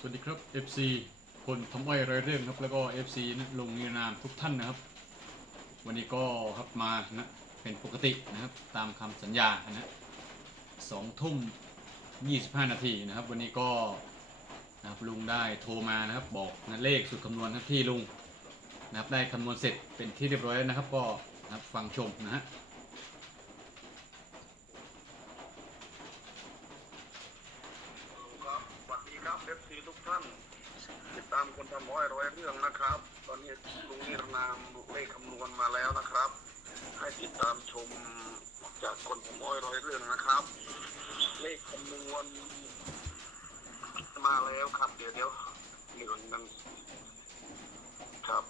สวัสดีครับ FC คนทำอ้อยไรเรื่องครับ แล้วก็ FC นะลงนิรนามทุกท่านนะครับ วันนี้ก็ครับมานะเป็นปกตินะครับ ตามคำสัญญานะสองทุ่ม25นาทีนะครับ วันนี้ก็นะครับลุงได้โทรมานะครับ บอกนะเลขสุดคำนวณที่ลุงนะครับได้คำนวณเสร็จเป็นที่เรียบร้อยแล้วนะครับ ก็นะครับฟังชมนะฮะ ครับสวัสดีครับเอฟซี ทุกท่าน ติดตามคนทำอ้อยร้อยเรื่องนะครับ ตอนนี้ลุงนิรนามเลขคำนวณมาแล้วนะครับ ให้ติดตามชมจากคนทำอ้อยร้อยเรื่องนะครับ เลขคำนวณมาแล้วครับเดี๋ยวเดี๋ยวหลืองนั้นครับ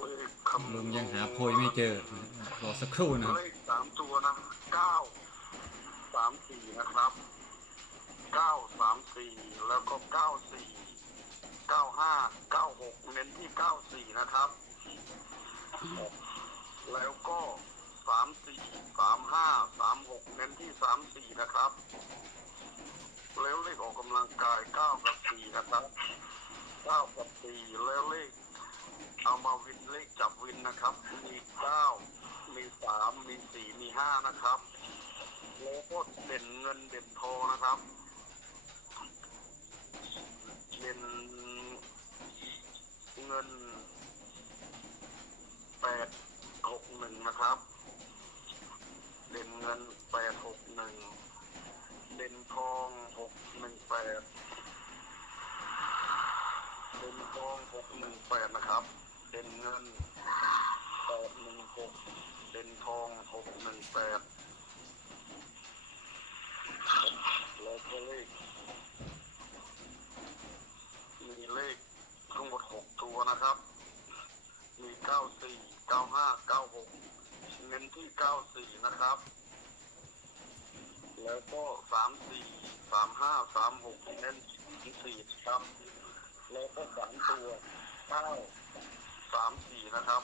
เลขคำนวณลุงยังหา โพยไม่เจอรอสักครู่นะครับเลขสามตัวนะเก้าสามสี่นะครับเก้าสามสี่แล้วก็เก้าสี่เก้าห้าเก้าหกเน้นที่เก้าสี่นะครับ แล้วก็สามสี่สามห้าสามหกเน้นที่สามสี่นะครับ แล้วเลขออกกำลังกายเก้ากับสี่นะครับเก้ากับสี่แล้วเลข เอามาวินเลขจับวินนะครับ มีเก้ามีสามมีสี่มีห้านะครับแล้วก็เด่นเงินเด่นทองนะครับเด่นเงินแปดหกหนึ่งนะครับ เด่นเงินแปดหกหนึ่งเด่นทองหกหนึ่งแปดเด่นทองหกหนึ่งแปดนะครับ เด่นเงินแปดหนึ่งหกเด่นทองหกหนึ่งแปดแล้วก็เลข มีเลขทั้งหมดหกตัวนะครับ มีเก้าสี่เก้าห้าเก้าหกเน้นที่เก้าสี่นะครับ แล้วก็สามสี่สามห้าสามหกเน้นที่สี่ครับ แล้วก็สามตัวเก้าามสี่นะครับ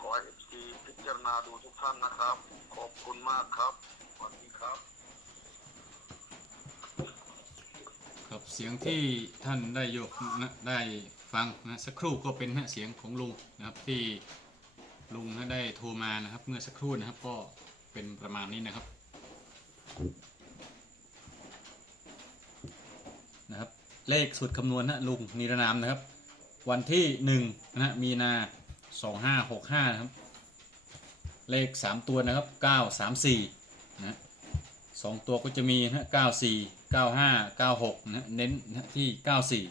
ขอให้เอฟซีพิจารณาดูทุกท่านนะครับ ขอบคุณมากครับสวัสดีครับ ครับเสียงที่ท่านได้ยกนะได้ฟังนะสักครู่ก็เป็นนะเสียงของลุงนะครับที่ลุงนะได้โทรมานะครับ เมื่อสักครู่นะครับก็เป็นประมาณนี้นะครับนะครับ เลขสุดคำนวณนะลุงนิรนามนะครับ วันที่หนึ่งนะมีนาสองห้าหกห้านะครับ เลขสามตัวนะครับเก้าสามสี่นะสองตัวก็จะมีนะเก้าสี่เก้าห้าเก้าหกนะเน้นนะที่เก้าสี่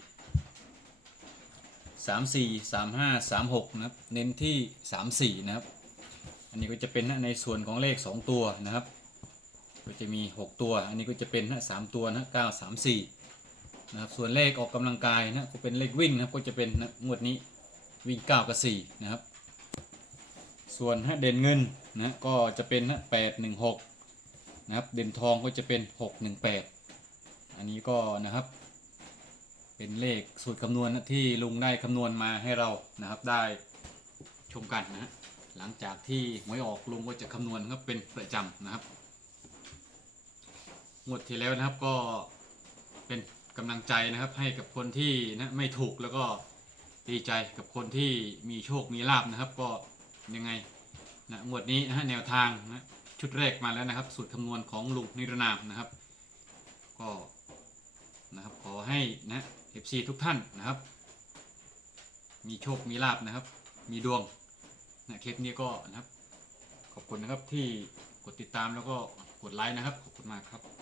สามสี่สามห้าสามหกนะครับ เน้นที่สามสี่นะครับ อันนี้ก็จะเป็นนะในส่วนของเลขสองตัวนะครับ ก็จะมีหกตัว อันนี้ก็จะเป็นนะสามตัวนะเก้าสามสี่ นะครับส่วนเลขออกกำลังกายนะก็เป็นเลขวิ่งนะครับก็จะเป็นนะงวดนี้วิ่งเก้ากับสี่นะครับ ส่วนฮะเด่นเงินนะก็จะเป็นนะแปดหนึ่งหกนะครับเด่นทองก็จะเป็น 618 อันนี้ก็นะครับ เป็นเลขสูตรคำนวณนะที่ลุงได้คำนวณมาให้เรานะครับได้ชมกันนะฮะหลังจากที่หวยออกลุงก็จะคำนวณครับเป็นประจำนะครับงวดที่แล้วนะครับก็เป็น กำลังใจนะครับให้กับคนที่นะไม่ถูกแล้วก็ดีใจกับคนที่มีโชคมีลาบนะครับ ก็ยังไงนะงวดนี้นะฮะแนวทางนะชุดแรกมาแล้วนะครับ สูตรคำนวณของลุงนิรนามนะครับ ก็นะครับขอให้นะ FC ทุกท่านนะครับ มีโชคมีลาบนะครับ มีดวงนะคลิปนี้ก็นะครับ ขอบคุณนะครับที่กดติดตามแล้วก็กดไลค์นะครับ ขอบคุณมากครับ